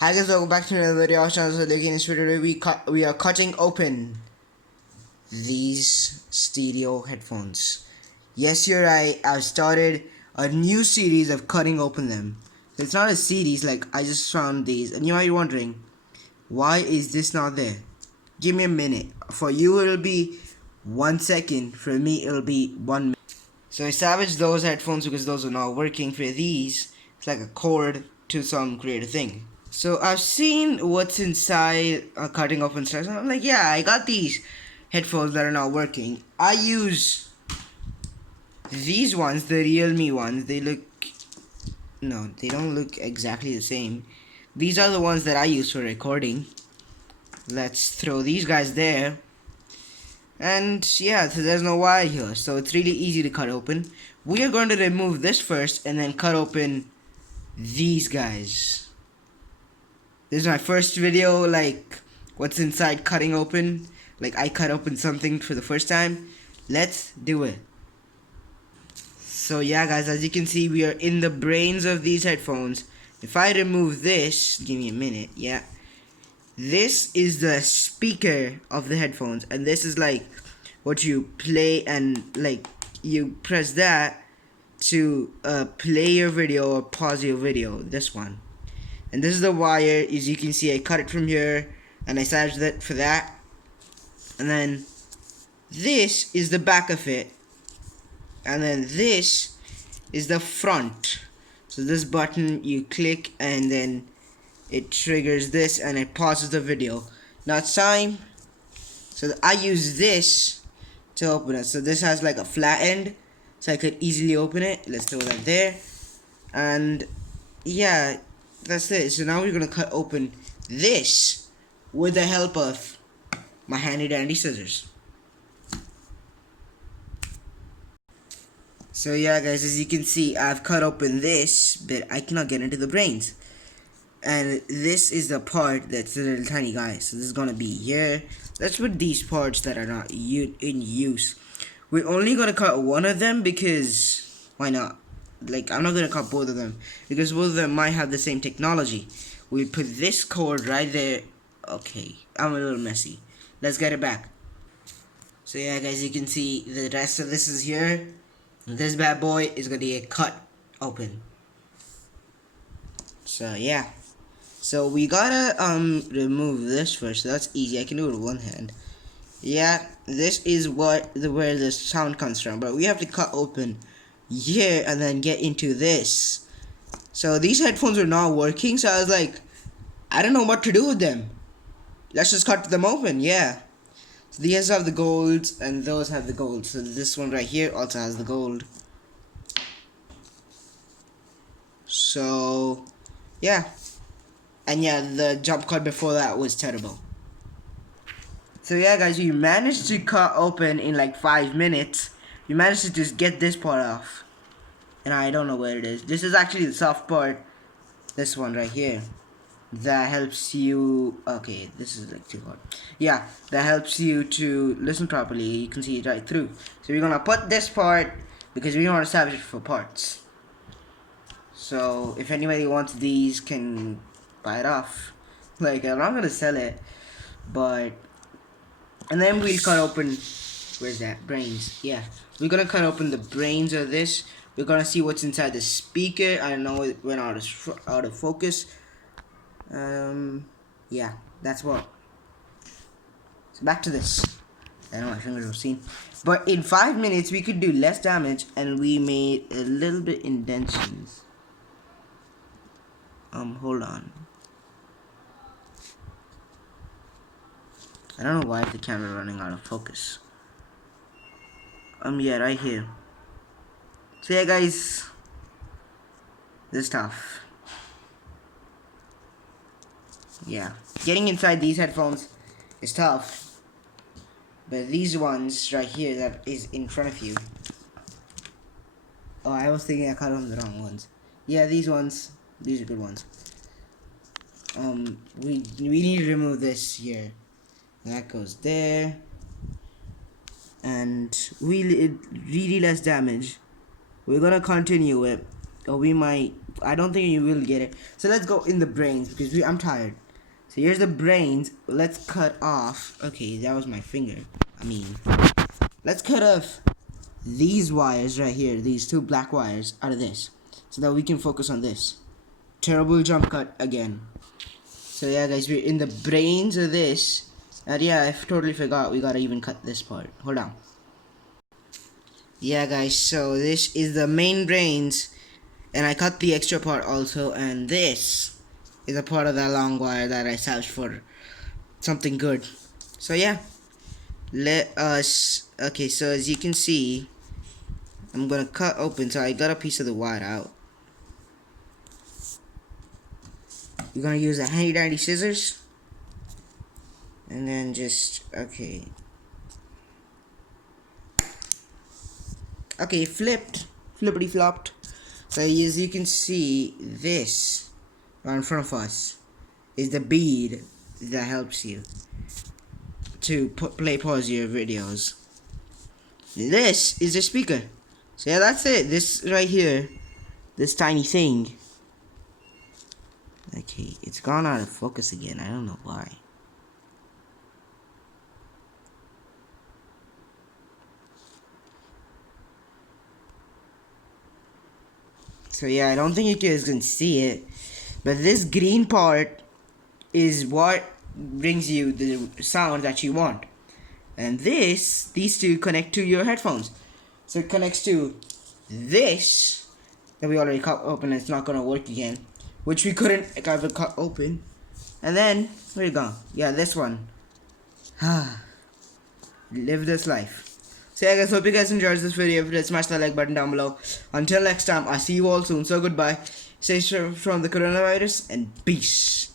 Hi guys, welcome back to another video. So in this video, we are cutting open these stereo headphones. Yes, you're right. I've started a new series of cutting open them. It's not a series, like I just found these, and you might be wondering, why is this not there? Give me a minute. For you, it'll be 1 second. For me, it'll be 1 minute. So I salvaged those headphones because those are not working. For these, it's like a cord to some creative thing. So I've seen what's inside cutting open stuff. So I'm like, yeah, I got these headphones that are not working. I use these ones, the Realme ones. They look, no, they don't look exactly the same. These are the ones that I use for recording. Let's throw these guys there. And yeah, so there's no wire here, so it's really easy to cut open. We are going to remove this first and then cut open these guys. This is my first video, like, what's inside cutting open. Like, I cut open something for the first time. Let's do it. So yeah guys, as you can see, we are in the brains of these headphones. If I remove this, give me a minute, yeah. This is the speaker of the headphones, and this is like what you play, and like you press that to play your video or pause your video, this one. And this is the wire. As you can see, I cut it from here and I savaged it for that. And then this is the back of it, and then this is the front. So this button you click and then it triggers this and it pauses the video. Now it's time. So I use this to open it. So this has like a flat end, so I could easily open it. Let's throw that there. And yeah, that's it. So now we're gonna cut open this with the help of my handy dandy scissors. So yeah guys, as you can see, I've cut open this, but I cannot get into the brains. And this is the part that's a little tiny guy. So this is gonna be here. Let's put these parts that are not in use. We're only gonna cut one of them because why not? Like, I'm not gonna cut both of them because both of them might have the same technology. We put this cord right there. Okay, I'm a little messy. Let's get it back. So yeah guys, you can see the rest of this is here. This bad boy is gonna get cut open. So yeah. So we gotta remove this first. So that's easy. I can do it with one hand. Yeah, this is where the sound comes from. But we have to cut open here and then get into this. So these headphones are not working. So I was like, I don't know what to do with them. Let's just cut them open. Yeah. So these have the golds and those have the gold. So this one right here also has the gold. So yeah. And yeah, the jump cut before that was terrible. So yeah guys, we managed to cut open in like 5 minutes. We managed to just get this part off. And I don't know where it is. This is actually the soft part. This one right here. That helps you, okay, this is like too hard. Yeah, that helps you to listen properly. You can see it right through. So we're gonna put this part because we don't want to salvage it for parts. So if anybody wants these, can buy it off. Like, I'm not gonna sell it, but and then we'll cut open, where's that, brains. Yeah, we're gonna cut open the brains of this. We're gonna see what's inside the speaker. I know it went out of focus. Yeah, that's what. So back to this. I know my fingers were seen, but in 5 minutes we could do less damage, and we made a little bit indentions. Hold on. I don't know why the camera running out of focus. Yeah, right here. So yeah guys, this is tough. Yeah, getting inside these headphones is tough. But these ones right here that is in front of you. Oh, I was thinking I cut on the wrong ones. Yeah, these ones, these are good ones. We need to remove this here. That goes there. And really less damage. We're gonna continue it, or we might I don't think you will get it. So let's go in the brains because I'm tired. So here's the brains. Let's cut off. Okay, that was my finger. Let's cut off these wires right here. These two black wires out of this, so that we can focus on this. Terrible jump cut again. So yeah, guys, we're in the brains of this. And yeah, I totally forgot we gotta even cut this part. Hold on. Yeah, guys. So this is the main brains. And I cut the extra part also, and this is a part of that long wire that I salvaged for something good. So yeah, okay, so as you can see, I'm gonna cut open, so I got a piece of the wire out. You're gonna use a handy dandy scissors, and then just, okay, flippity flopped. So as you can see, this right in front of us is the bead that helps you to pause your videos. This is the speaker. So yeah, that's it. This right here, this tiny thing. Okay, it's gone out of focus again. I don't know why. So yeah, I don't think you guys can see it, but this green part is what brings you the sound that you want. And these two connect to your headphones. So it connects to this that we already cut open, and it's not gonna work again, which we couldn't ever cut open. And then, where you go? Yeah, this one. Live this life. So yeah, guys, hope you guys enjoyed this video. If you did, smash that like button down below. Until next time, I'll see you all soon. So goodbye. Stay safe from the coronavirus, and peace.